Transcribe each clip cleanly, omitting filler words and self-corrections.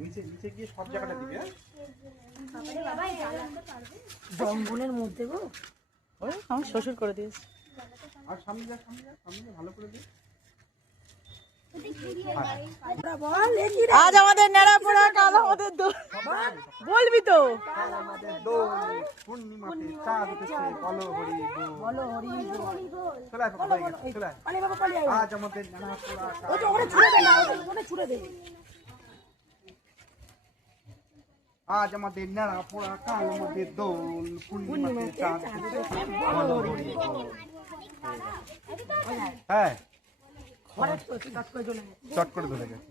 নিচে গিয়ে সব জায়গাটা দিবি। জঙ্গলের মধ্যে গো, ওই আমার শ্বশুর করে দিয়েছে। আর সামনে যা ভালো করে দে। আজ আমাদের নেড়া পোড়া, কাল আমাদের দোল। বলবি তো কাল আমাদের দোল, পূর্ণিমাতে চাঁদ উঠেছে, বলো হরি বল। বলো হরি বল। চলে আয়, হয়ে গেছে, চলে আয়। পালিয়ে বাবা পালিয়ে আয়। আজ আমাদের নেড়া পোড়া, ওই তো ওখানে ছুড়ে দে না, ওখানে ছুড়ে দে। আজ আমাদের নেড়া পোড়া, কাল আমাদের দোল, পূর্ণিমাতে চাঁদ উঠেছে, বলো হরি বল। হ্যাঁ, খড়ের তো চট করে চলে গেছে। চট করে ধরে গেছে।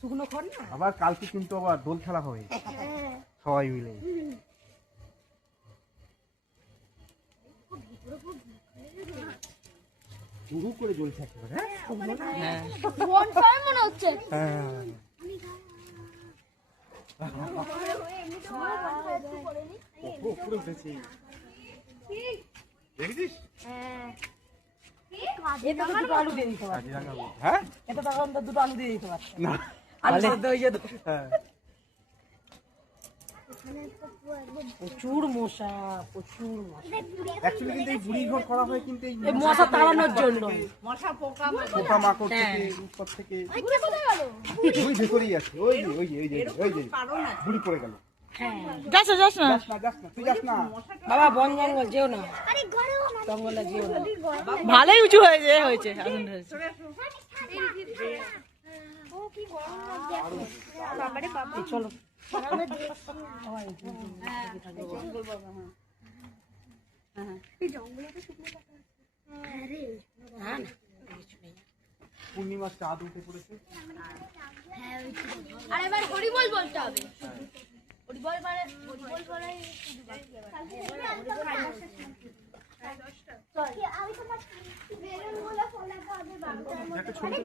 শুকনো খড় না? আবার কালকে কিন্তু আবার দোল খেলা হবে সবাই মিলে। শুরু করে জ্বলছে একেবারে। হ্যাঁ বনফায়ার মনে হচ্ছে। হ্যাঁ, উপরে উঠেছে, দেখেছিস? এতে তো দুটো আলু দিয়ে দিতে পারছে। হ্যাঁ, এতে তখন তো দুটো আলু দিয়ে দিতে পারছে। না, আলু সেদ্ধ হয়ে যেত। হ্যাঁ, প্রচুর মশা, প্রচুর মশা। অ্যাকচুয়ালি কিন্তু এই বুড়ি ঘর করা হয় কিন্তু এই এই মশা তাড়ানোর জন্য। পোকা মাকড় থেকে, উপর থেকে। ওই ভেতরেই আছে, ওই যে ওই যে ওই যে ওই যে বুড়ি পড়ে গেল। যাস না যাস না। যাস না, যাস না, তুই যাস না। বাবা বন জঙ্গল যেও না, জঙ্গলে যেও না। ভালোই উঁচু হয়েছে হয়েছে আসন হয়েছে। এই চলো। পূর্ণিমার চাঁদ উঠে পড়েছে। আর এবার হরিবল বলতে হবে। হরিবল মানে হরিবল বলে আমি তোমার বেলুন গুলো ফোলাতে হবে বাবা। একটা ছবি